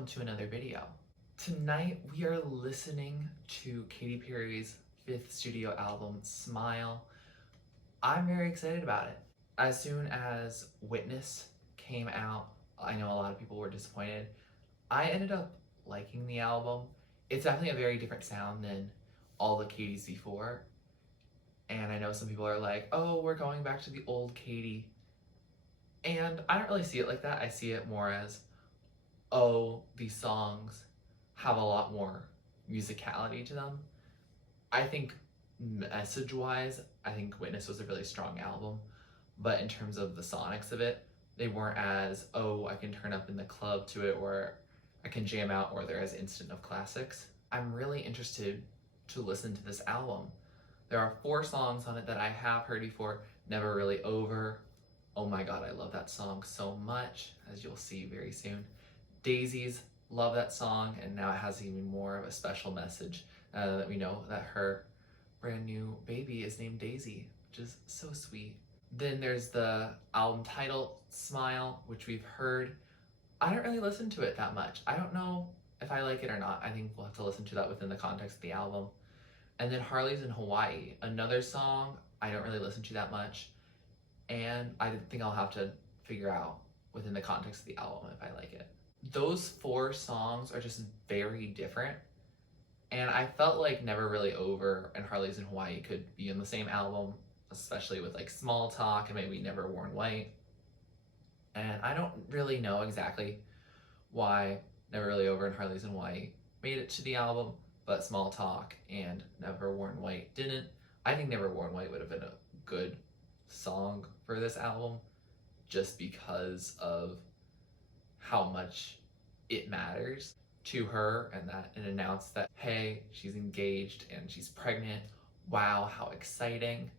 welcome to another video. Tonight we are listening to Katy Perry's 5th studio album, Smile. I'm very excited about it. As soon as Witness came out, I know a lot of people were disappointed. I ended up liking the album. It's definitely a very different sound than all the Katys before. And I know some people are like, oh, we're going back to the old Katy. And I don't really see it like that. I see it more as, oh, these songs have a lot more musicality to them. I think message-wise, I think Witness was a really strong album. But in terms of the sonics of it, they weren't as, oh, I can turn up in the club to it, or I can jam out, or they're as instant of classics. I'm really interested to listen to this album. There are 4 songs on it that I have heard before. Never Really Over. Oh my god, I love that song so much, as you'll see very soon. Daisies, love that song, and now it has even more of a special message that we know that her brand new baby is named Daisy, which is so sweet. Then there's the album title, Smile, which we've heard. I don't really listen to it that much. I don't know if I like it or not. I think we'll have to listen to that within the context of the album. And then Harleys in Hawaii, another song I don't really listen to that much, and I think I'll have to figure out within the context of the album if I like it. Those 4 songs are just very different, and I felt like Never Really Over and Harleys in Hawaii could be on the same album, especially with like Small Talk and maybe Never Worn White. And I don't really know exactly why Never Really Over and Harleys in Hawaii made it to the album, but Small Talk and Never Worn White didn't. I think Never Worn White would have been a good song for this album just because of how much it matters to her, and that it announced that, hey, she's engaged and she's pregnant. Wow, how exciting.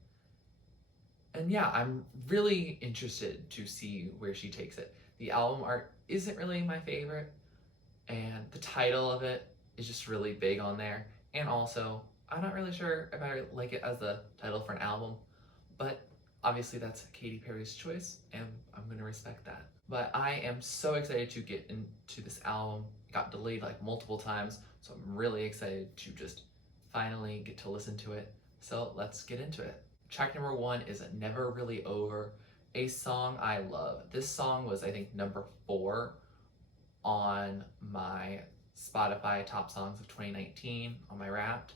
And yeah, I'm really interested to see where she takes it. The album art isn't really my favorite, and the title of it is just really big on there. And also, I'm not really sure if I like it as the title for an album, but obviously that's Katy Perry's choice, and I'm gonna respect that. But I am so excited to get into this album. It got delayed like multiple times, so I'm really excited to just finally get to listen to it. So let's get into it. Track number 1 is Never Really Over, a song I love. This song was, I think, number 4 on my Spotify Top Songs of 2019 on my Wrapped.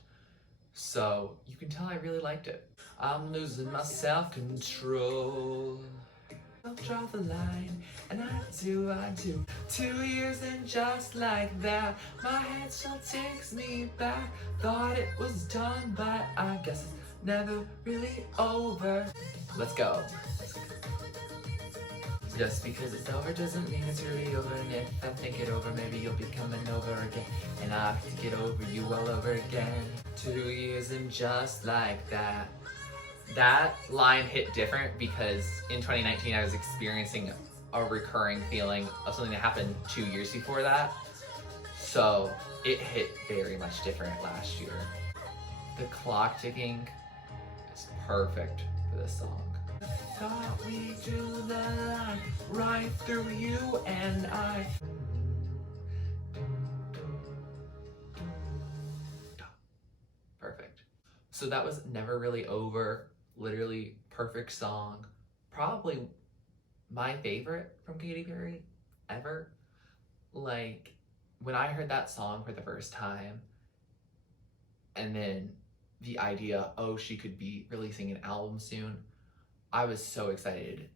So you can tell I really liked it. I'm losing my self-control. I'll draw the line, and I do. 2 years and just like that, my head still takes me back. Thought it was done, but I guess it's never really over. Let's go. Just because it's over doesn't mean it's really over, and if I think it over, maybe you'll be coming over again, and I have to get over you all over again. 2 years and just like that. That line hit different because in 2019 I was experiencing a recurring feeling of something that happened 2 years before that. So it hit very much different last year. The clock ticking is perfect for this song. Thought we drew the line right through you and I. Perfect. So that was Never Really Over. Literally perfect song. Probably my favorite from Katy Perry ever. Like, when I heard that song for the first time, and then the idea, oh, she could be releasing an album soon, I was so excited.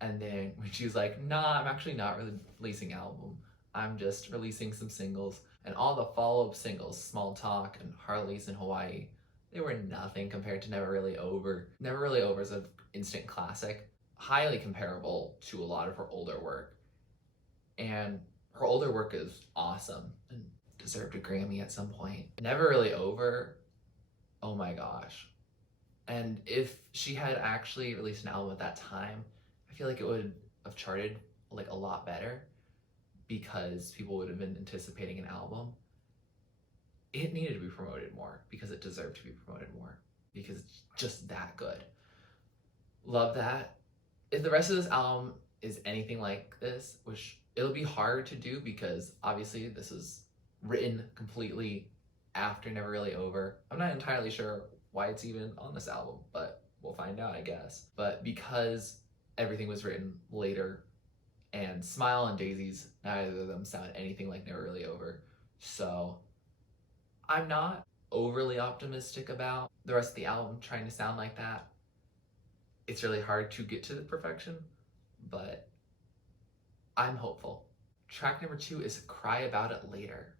And then when she was like, nah, I'm actually not releasing an album. I'm just releasing some singles. And all the follow-up singles, Small Talk and Harleys in Hawaii, they were nothing compared to Never Really Over. Never Really Over is an instant classic, highly comparable to a lot of her older work. And her older work is awesome and deserved a Grammy at some point. Never Really Over, oh my gosh. And if she had actually released an album at that time, I feel like it would have charted like a lot better because people would have been anticipating an album. It needed to be promoted more because it deserved to be promoted more because it's just that good. Love that. If the rest of this album is anything like this, which It'll be hard to do because obviously this is written completely after Never Really Over. I'm not entirely sure why it's even on this album, but we'll find out, I guess. But because everything was written later, and Smile and Daisies, neither of them sound anything like Never Really Over. So I'm not overly optimistic about the rest of the album trying to sound like that. It's really hard to get to the perfection, but I'm hopeful. Track number 2 is Cry About It Later.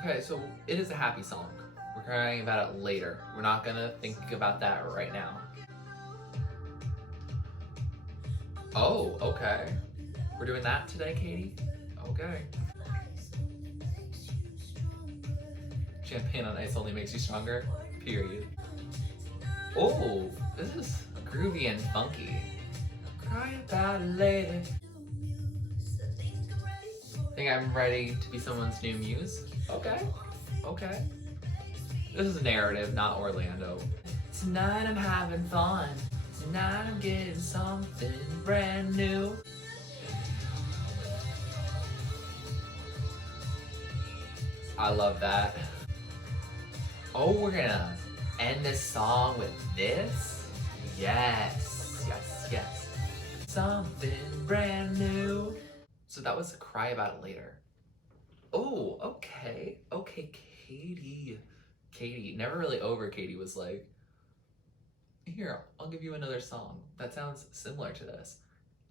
Okay, so it is a happy song. We're crying about it later. We're not gonna think about that right now. Oh, okay. We're doing that today, Katie? Okay. Champagne on ice only makes you stronger, period. Oh, this is groovy and funky. Cry about it later. Think I'm ready to be someone's new muse? Okay, okay. This is a narrative, not Orlando. Tonight I'm having fun. Tonight I'm getting something brand new. I love that. Oh, we're gonna end this song with this? Yes, yes, yes. Something brand new. So that was Cry About It Later. Oh, okay. Okay, Katie. Katie, Never Really Over, Katie was like, here, I'll give you another song that sounds similar to this.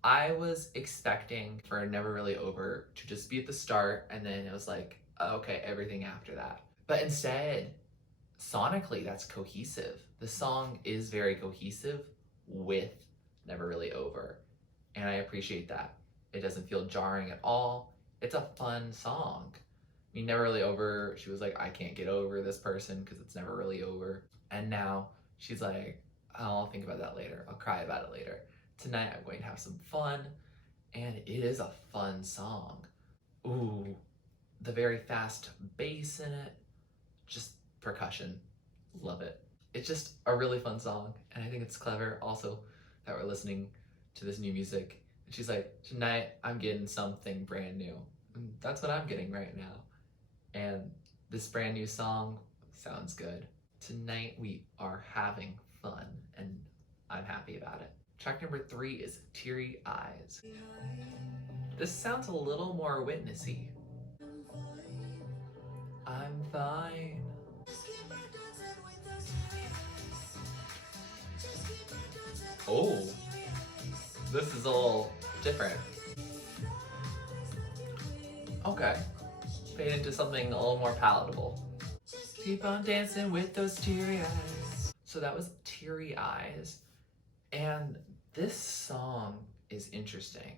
I was expecting for Never Really Over to just be at the start and then it was like, okay, everything after that. But instead, sonically, that's cohesive. The song is very cohesive with Never Really Over. And I appreciate that. It doesn't feel jarring at all. It's a fun song. I mean, Never Really Over, she was like, I can't get over this person because it's never really over. And now she's like, oh, I'll think about that later. I'll cry about it later. Tonight I'm going to have some fun. And it is a fun song. Ooh, the very fast bass in it. Just percussion. Love it. It's just a really fun song. And I think it's clever also that we're listening to this new music. And she's like, tonight I'm getting something brand new. And that's what I'm getting right now. And this brand new song sounds good. Tonight we are having fun and I'm happy about it. Track number 3 is Teary Eyes. This sounds a little more witnessy. I'm fine. Oh, this is a little different. Okay, fade into something a little more palatable. Keep on dancing with those teary eyes. So that was Teary Eyes. And this song is interesting.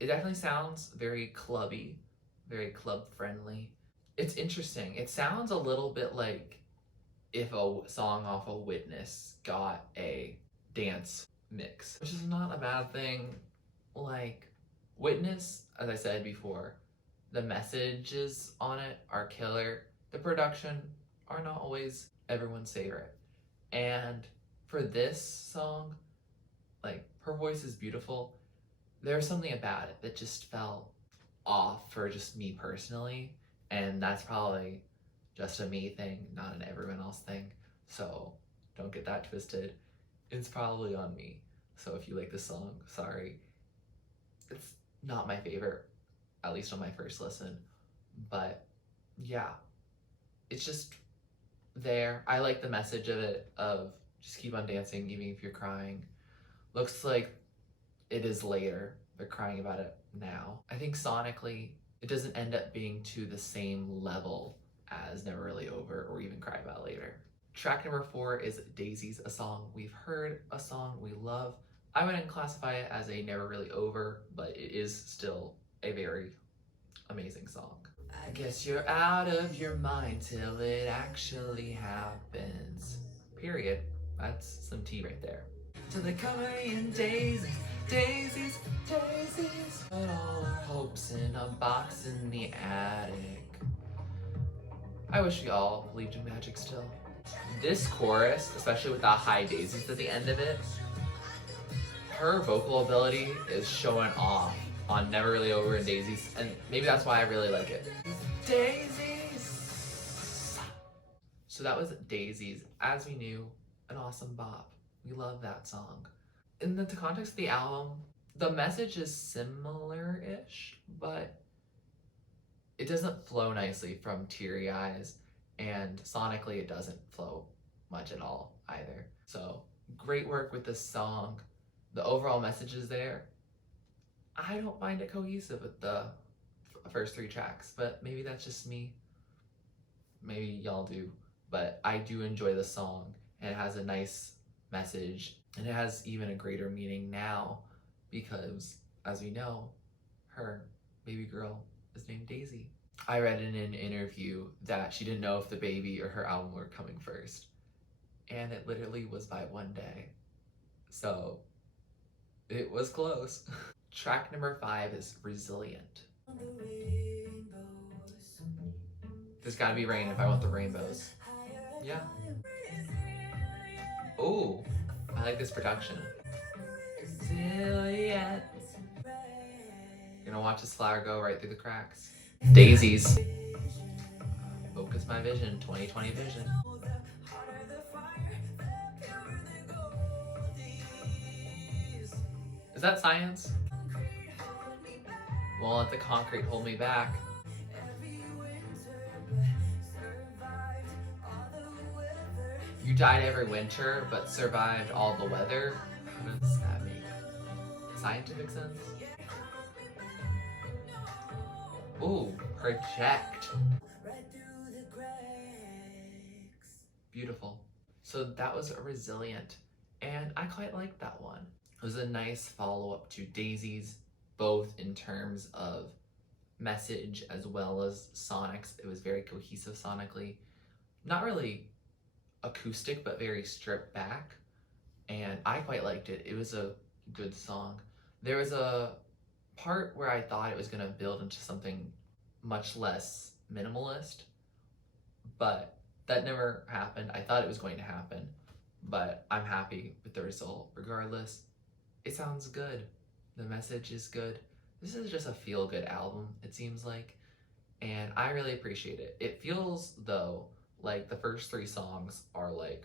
It definitely sounds very clubby, very club friendly. It's interesting. It sounds a little bit like if a song off of Witness got a dance mix, which is not a bad thing. Like Witness, as I said before, the messages on it are killer. The production are not always everyone's favorite. And for this song, like, her voice is beautiful. There's something about it that just felt off for just me personally. And that's probably just a me thing, not an everyone else thing. So don't get that twisted. It's probably on me. So if you like this song, sorry. It's not my favorite, at least on my first listen. But yeah, it's just there. I like the message of it, of just keep on dancing even if you're crying. Looks like it is later. They're crying about it now. I think sonically, it doesn't end up being to the same level as Never Really Over or even Cry About It Later. Track number 4 is Daisies, a song we've heard, a song we love. I wouldn't classify it as a Never Really Over, but it is still a very amazing song. I guess you're out of your mind till it actually happens. Period. That's some tea right there. Till they cover in daisies, daisies, daisies. Put all our hopes in a box in the attic. I wish we all believed in magic still. This chorus, especially with the high daisies at the end of it, Her vocal ability is showing off on Never Really Over and Daisies, and maybe that's why I really like it. Daisies! So that was Daisies. As we knew, an awesome bop. We love that song. In the context of the album, the message is similar-ish, but it doesn't flow nicely from Teary Eyes, and sonically it doesn't flow much at all either. So great work with this song. The overall message is there. I don't find it cohesive with the first 3 tracks, but maybe that's just me. Maybe y'all do. But I do enjoy the song, and it has a nice message, and it has even a greater meaning now because, as we know, her baby girl is named Daisy. I read in an interview that she didn't know if the baby or her album were coming first, and it literally was by 1 day. So it was close. Track number 5 is Resilient. There's gotta be rain if I want the rainbows. Yeah. Ooh, I like this production. Resilient. You're gonna watch this flower go right through the cracks. Daisies. Focus my vision, 2020 vision. Is that science? Won't let the concrete hold me back. You died every winter, but survived all the weather. How does that make scientific sense? Ooh, project. Beautiful. So that was Resilient, and I quite liked that one. It was a nice follow-up to Daisies, both in terms of message as well as sonics. It was very cohesive sonically. Not really acoustic, but very stripped back, and I quite liked it. It was a good song. There was a part where I thought it was going to build into something much less minimalist, but that never happened. I thought it was going to happen, but I'm happy with the result regardless. It sounds good. The message is good. This is just a feel-good album, it seems like, and I really appreciate it. It feels, though, like the first 3 songs are like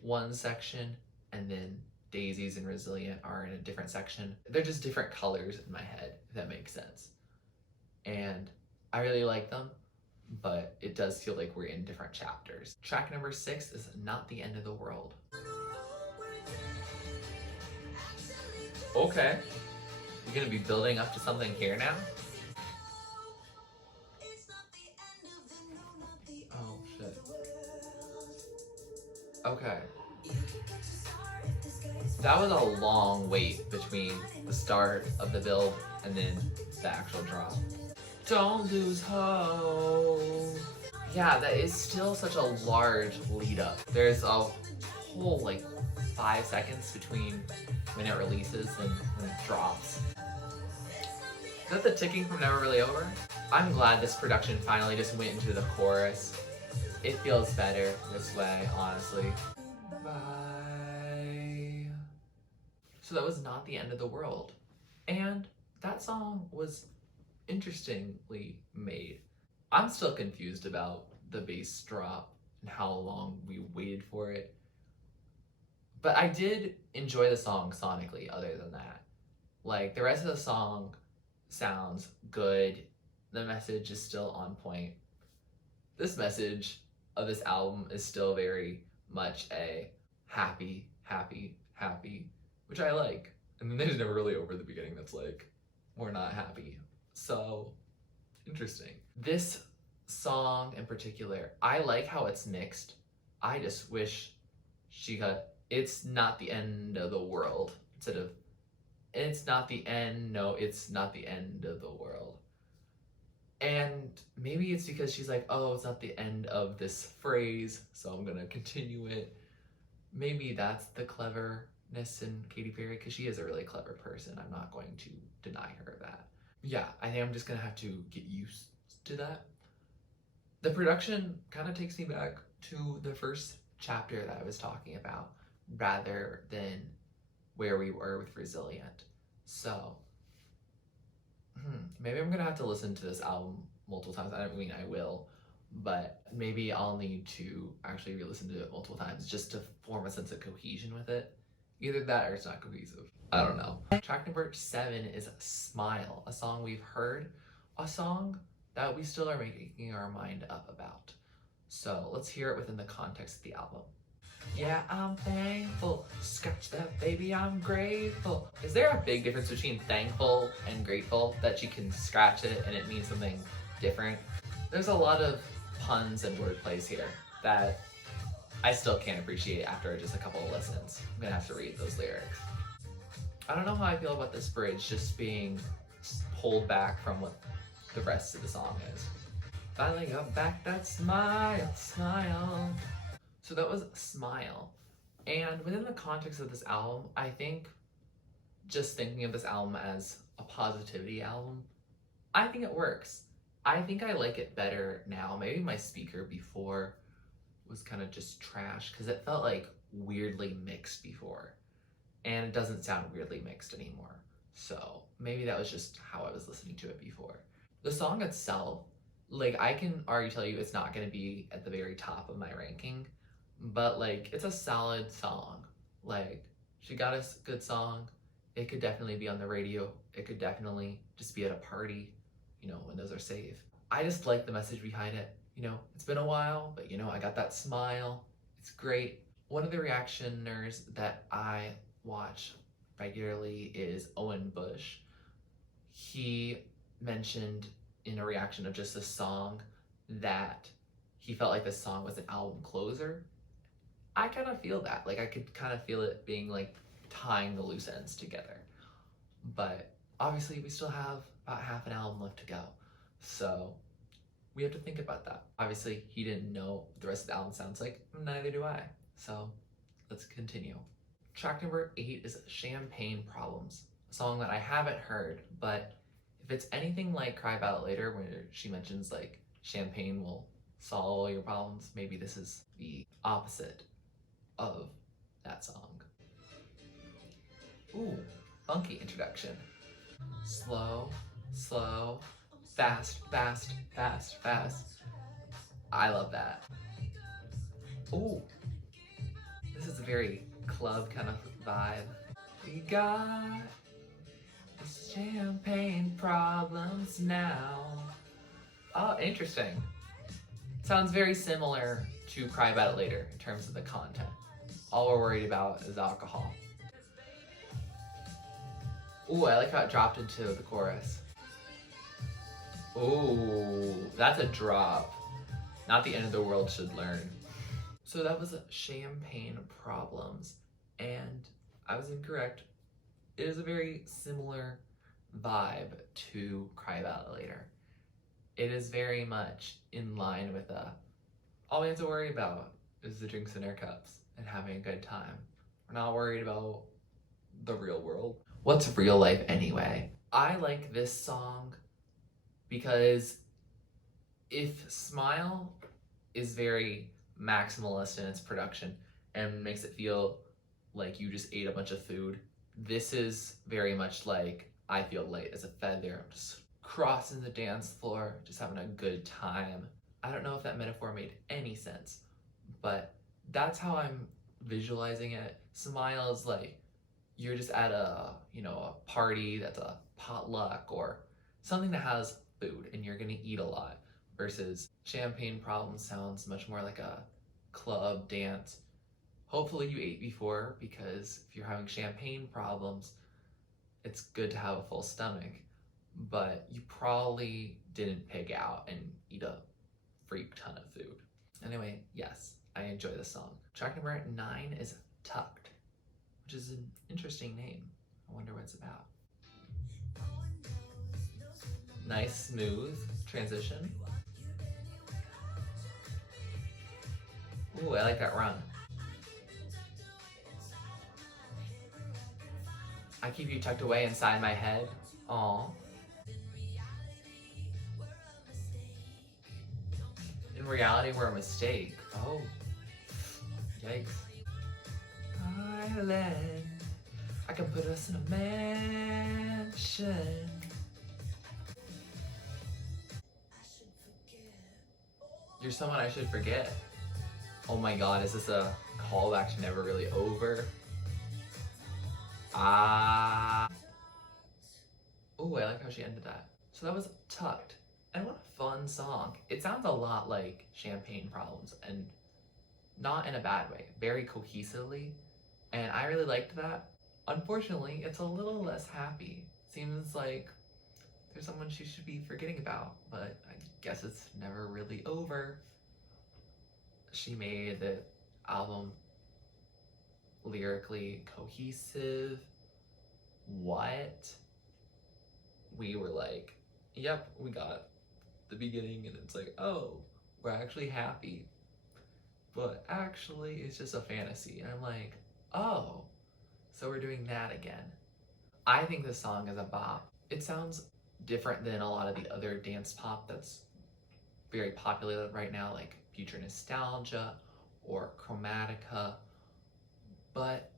one section, and then Daisies and Resilient are in a different section. They're just different colors in my head, if that makes sense. And I really like them, but it does feel like we're in different chapters. Track number 6 is Not the End of the World. Okay. You're gonna be building up to something here now? Oh, shit. Okay. That was a long wait between the start of the build and then the actual drop. Don't lose hope. Yeah, that is still such a large lead up. There's a whole like 5 seconds between when it releases and when it drops. Is that the ticking from Never Really Over? I'm glad this production finally just went into the chorus. It feels better this way, honestly. Bye. So that was Not the End of the World. And that song was interestingly made. I'm still confused about the bass drop and how long we waited for it. But I did enjoy the song sonically other than that. Like, the rest of the song sounds good. The message is still on point. This message of this album is still very much a happy, happy, happy, which I like. And then there's Never Really Over the beginning that's like, we're not happy. So, interesting. This song in particular, I like how it's mixed. I just wish she got, it's not the end of the world, instead of, it's not the end, no, it's not the end of the world. And maybe it's because she's like, oh, it's not the end of this phrase, so I'm gonna continue it. Maybe that's the cleverness in Katy Perry, because she is a really clever person. I'm not going to deny her that. Yeah, I think I'm just gonna have to get used to that. The production kind of takes me back to the first chapter that I was talking about, rather than where we were with Resilient. So, maybe I'm gonna have to listen to this album multiple times. I mean, I will, but maybe I'll need to actually re-listen to it multiple times just to form a sense of cohesion with it. Either that or it's not cohesive. I don't know. Track number 7 is Smile, a song we've heard, a song that we still are making our mind up about. So let's hear it within the context of the album. Yeah, I'm thankful. Scratch that, baby, I'm grateful. Is there a big difference between thankful and grateful, that you can scratch it and it means something different? There's a lot of puns and wordplays here that I still can't appreciate after just a couple of listens. I'm gonna have to read those lyrics. I don't know how I feel about this bridge just being pulled back from what the rest of the song is. Finally got back that smile, smile. So that was Smile. And within the context of this album, I think just thinking of this album as a positivity album, I think it works. I think I like it better now. Maybe my speaker before was kind of just trash because it felt like weirdly mixed before. And it doesn't sound weirdly mixed anymore. So maybe that was just how I was listening to it before. The song itself, like, I can already tell you it's not gonna be at the very top of my ranking, but like, it's a solid song. Like, she got a good song. It could definitely be on the radio. It could definitely just be at a party, you know, when those are safe. I just like the message behind it. You know, it's been a while, but you know, I got that smile. It's great. One of the reactioners that I watch regularly is Owen Bush. He mentioned in a reaction of just this song that he felt like this song was an album closer. I kind of feel that. Like, I could kind of feel it being like tying the loose ends together. But obviously we still have about half an album left to go. So we have to think about that. Obviously he didn't know what the rest of the album sounds like, neither do I. So let's continue. Track number 8 is Champagne Problems, a song that I haven't heard, but if it's anything like Cry About It Later, where she mentions like champagne will solve all your problems, maybe this is the opposite of that song. Ooh, funky introduction. Slow, slow, fast, fast, fast, fast. I love that. Ooh, this is a very club kind of vibe. We got champagne problems now. Oh, interesting. Sounds very similar to Cry About It Later in terms of the content. All we're worried about is alcohol. Ooh, I like how it dropped into the chorus. Ooh, that's a drop. Not the end of the world should learn. So that was Champagne Problems, and I was incorrect. It is a very similar vibe to Cry About It Later. It is very much in line with all we have to worry about is the drinks in our cups and having a good time. We're not worried about the real world. What's real life anyway? I like this song because if Smile is very maximalist in its production and makes it feel like you just ate a bunch of food, this is very much like I feel light as a feather. I'm just crossing the dance floor, just having a good time. I don't know if that metaphor made any sense, but that's how I'm visualizing it. Smile is like you're just at a party that's a potluck or something that has food and you're gonna eat a lot, versus Champagne Problems sounds much more like a club dance. Hopefully you ate before, because if you're having champagne problems, it's good to have a full stomach, but you probably didn't pig out and eat a freak ton of food. Anyway, yes, I enjoy this song. Track number 9 is Tucked, which is an interesting name. I wonder what it's about. Nice, smooth transition. Ooh, I like that run. I keep you tucked away inside my head. Aw. In reality, we're a mistake. Oh. Yikes. Harleys, I can put us in a mansion. You're someone I should forget. Oh my god, is this a callback to Never Really Over? Ah. Ooh, I like how she ended that. So that was Tucked. And what a fun song. It sounds a lot like Champagne Problems, and not in a bad way, very cohesively. And I really liked that. Unfortunately, it's a little less happy. Seems like there's someone she should be forgetting about, but I guess it's never really over. She made the album lyrically cohesive. What? We were like, yep, we got the beginning, and it's like, oh, we're actually happy. But actually, it's just a fantasy. And I'm like, oh, so we're doing that again. I think this song is a bop. It sounds different than a lot of the other dance pop that's very popular right now, like Future Nostalgia or Chromatica. But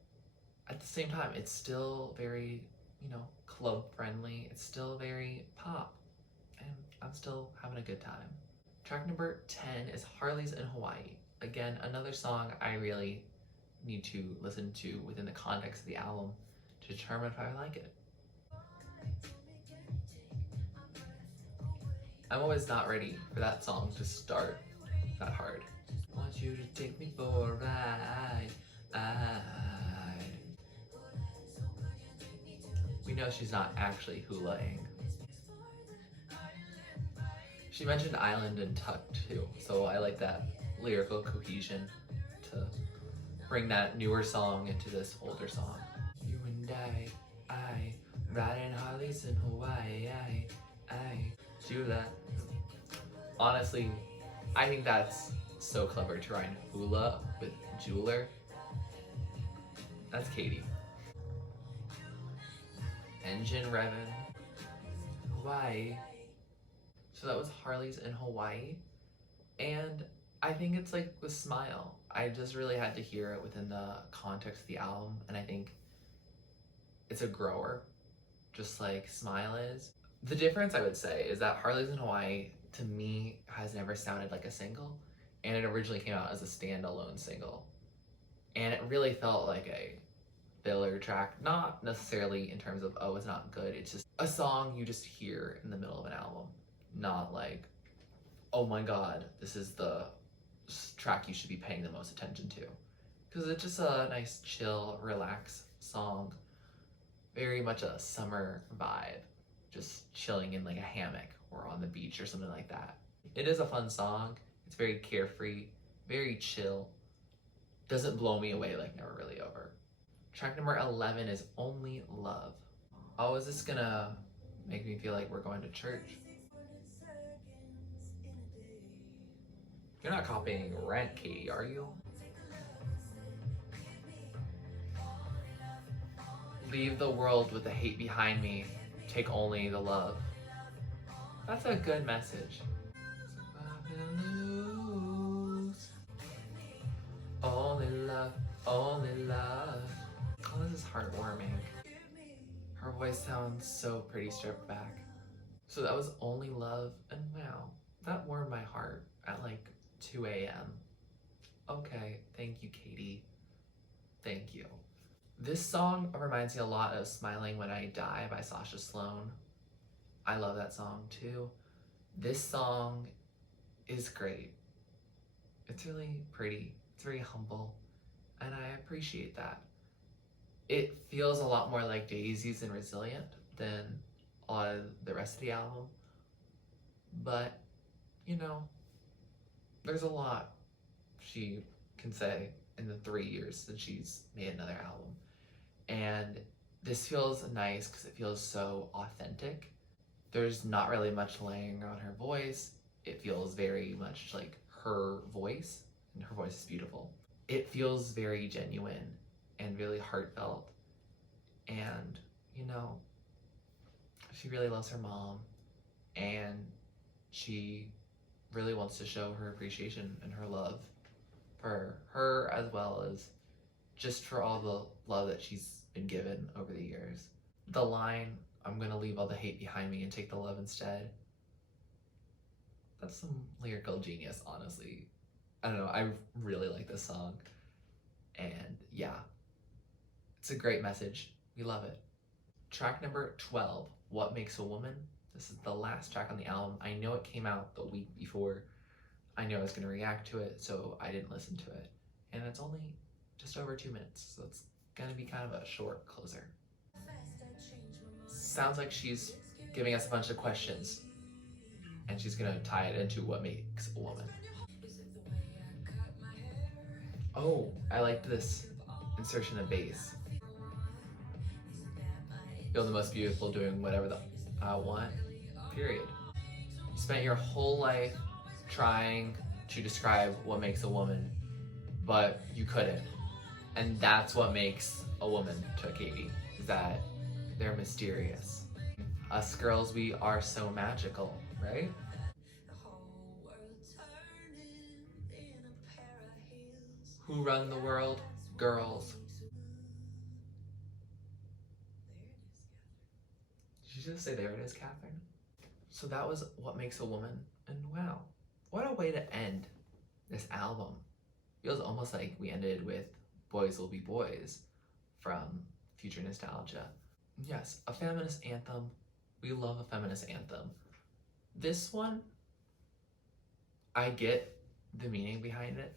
at the same time, it's still very, club friendly. It's still very pop. And I'm still having a good time. Track number 10 is Harleys in Hawaii. Again, another song I really need to listen to within the context of the album to determine if I like it. I'm always not ready for that song to start that hard. Want you to take me for a ride. We know she's not actually hula-ing. She mentioned Island and Tucked too, so I like that lyrical cohesion to bring that newer song into this older song. You and I riding Harleys in Hawaii, I do that. Honestly, I think that's so clever to rhyme hula with jeweler. That's Katy. Engine revving, Hawaii. So that was Harleys in Hawaii. And I think it's like with Smile. I just really had to hear it within the context of the album, and I think it's a grower, just like Smile is. The difference, I would say, is that Harleys in Hawaii, to me, has never sounded like a single, and it originally came out as a standalone single. And it really felt like a filler track, not necessarily in terms of, oh, it's not good, it's just a song you just hear in the middle of an album, not like, oh my god, this is the track you should be paying the most attention to. Because it's just a nice, chill, relax song. Very much a summer vibe. Just chilling in like a hammock or on the beach or something like that. It is a fun song. It's very carefree, very chill. Doesn't blow me away like Never Really Over. Track number 11 is Only Love. Oh, is this gonna make me feel like we're going to church? You're not copying Rent, Katy, are you? Leave the world with the hate behind me. Take only the love. That's a good message. Only love, only love. Oh, this is heartwarming. Her voice sounds so pretty stripped back. So that was Only Love, and wow, that warmed my heart at like 2 a.m. Okay, thank you, Katy. Thank you. This song reminds me a lot of Smiling When I Die by Sasha Sloan. I love that song too. This song is great. It's really pretty. It's very humble, and I appreciate that. It feels a lot more like Daisies and Resilient than a lot of the rest of the album. But, there's a lot she can say in the 3 years since she's made another album. And this feels nice because it feels so authentic. There's not really much layering on her voice. It feels very much like her voice, and her voice is beautiful. It feels very genuine and really heartfelt. And, she really loves her mom, and she really wants to show her appreciation and her love for her, as well as just for all the love that she's been given over the years. The line, I'm gonna leave all the hate behind me and take the love instead. That's some lyrical genius, honestly. I don't know, I really like this song. And yeah, it's a great message. We love it. Track number 12, What Makes a Woman. This is the last track on the album. I know it came out the week before. I knew I was gonna react to it, so I didn't listen to it. And it's only just over 2 minutes, so it's gonna be kind of a short closer. Sounds like she's giving us a bunch of questions, and she's gonna tie it into what makes a woman. Oh, I liked this insertion of bass. Feel the most beautiful doing whatever the I want, period. You spent your whole life trying to describe what makes a woman, but you couldn't. And that's what makes a woman to Katy, is that they're mysterious. Us girls, we are so magical, right? Who run the world? Girls. Did you just say there it is, Catherine? So that was What Makes a Woman, and wow, what a way to end this album. Feels almost like we ended with Boys Will Be Boys from Future Nostalgia. Yes, a feminist anthem. We love a feminist anthem. This one, I get the meaning behind it,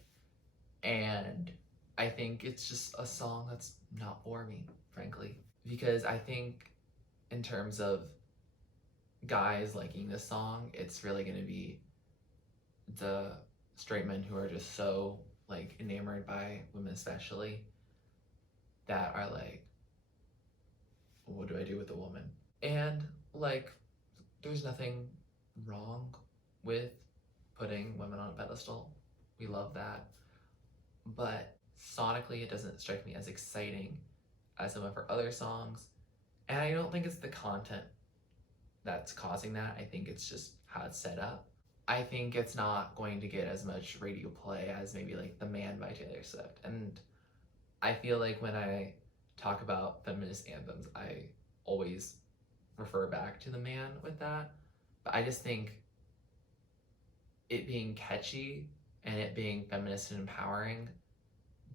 and I think it's just a song that's not for me, frankly. Because I think in terms of guys liking this song, it's really gonna be the straight men who are just so like enamored by women especially, that are like, what do I do with a woman? And like, there's nothing wrong with putting women on a pedestal. We love that. But sonically, it doesn't strike me as exciting as some of her other songs. And I don't think it's the content that's causing that. I think it's just how it's set up. I think it's not going to get as much radio play as maybe like The Man by Taylor Swift. And I feel like when I talk about feminist anthems, I always refer back to The Man with that. But I just think it being catchy and it being feminist and empowering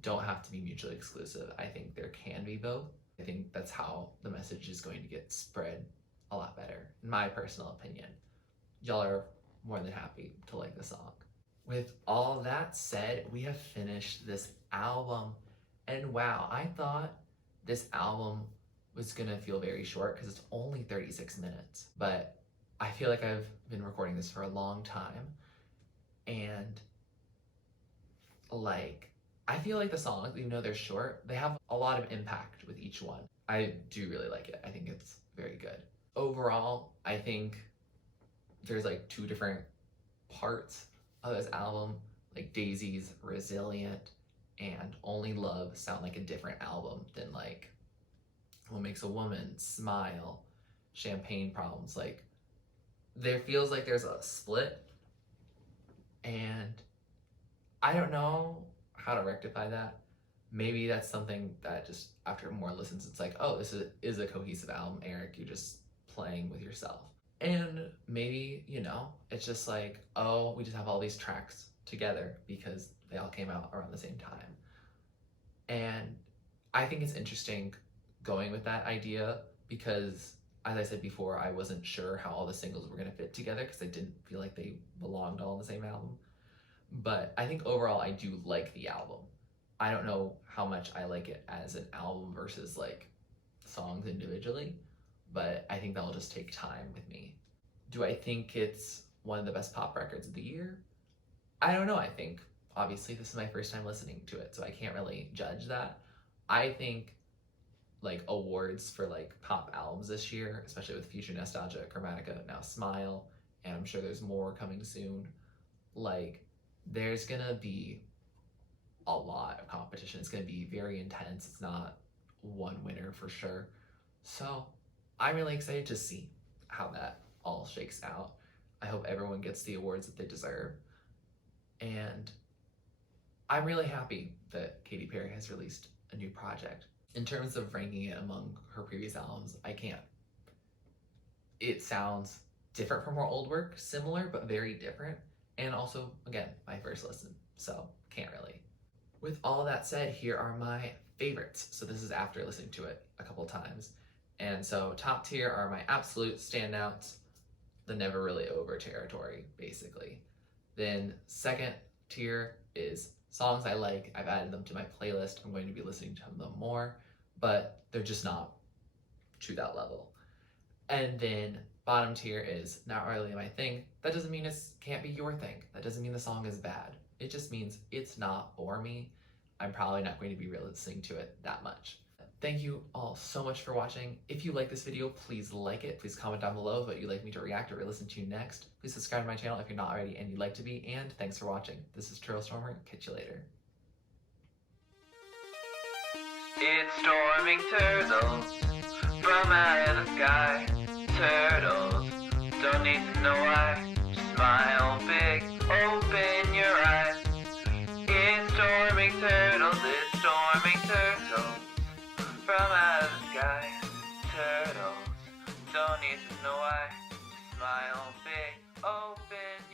don't have to be mutually exclusive. I think there can be both. I think that's how the message is going to get spread a lot better, in my personal opinion. Y'all are more than happy to like the song. With all that said, we have finished this album, and wow, I thought this album was gonna feel very short because it's only 36 minutes, but I feel like I've been recording this for a long time, and like, I feel like the songs, even though they're short, they have a lot of impact with each one. I do really like it. I think it's very good. Overall, I think there's like 2 different parts of this album, like Daisies, Resilient, and Only Love sound like a different album than like What Makes a Woman, Smile, Champagne Problems. Like, there feels like there's a split, and I don't know how to rectify that. Maybe that's something that just after more listens, it's like, oh, this is a cohesive album, Eric. You're just playing with yourself. And maybe, you know, it's just like, oh, we just have all these tracks together because they all came out around the same time. And I think it's interesting going with that idea because, as I said before, I wasn't sure how all the singles were going to fit together because I didn't feel like they belonged all in the same album. But I think overall I do like the album. I don't know how much I like it as an album versus like songs individually, but I think that'll just take time with me. Do I think it's one of the best pop records of the year? I don't know. I think obviously this is my first time listening to it, so I can't really judge that. I think like awards for like pop albums this year, especially with Future Nostalgia, Chromatica, now Smile, and I'm sure there's more coming soon. Like, there's gonna be a lot of competition. It's gonna be very intense. It's not one winner for sure. So I'm really excited to see how that all shakes out. I hope everyone gets the awards that they deserve. And I'm really happy that Katy Perry has released a new project. In terms of ranking it among her previous albums, I can't. It sounds different from her old work, similar but very different, and also, again, my first listen, so can't really. With all that said, here are my favorites. So this is after listening to it a couple times. And so top tier are my absolute standouts, the never really over territory, basically. Then second tier is songs I like. I've added them to my playlist. I'm going to be listening to them more, but they're just not to that level. And then bottom tier is not really my thing. That doesn't mean it can't be your thing. That doesn't mean the song is bad. It just means it's not for me. I'm probably not going to be listening to it that much. Thank you all so much for watching. If you like this video, please like it. Please comment down below what you'd like me to react or listen to next. Please subscribe to my channel if you're not already and you'd like to be. And thanks for watching. This is TurtleStormer. Catch you later. It's storming turtles from out of the sky. Turtles don't need to know why. Smile big, open your eyes. It's storming turtles, it's storming turtles from out of the sky. Turtles don't need to know why. Smile big, open your eyes.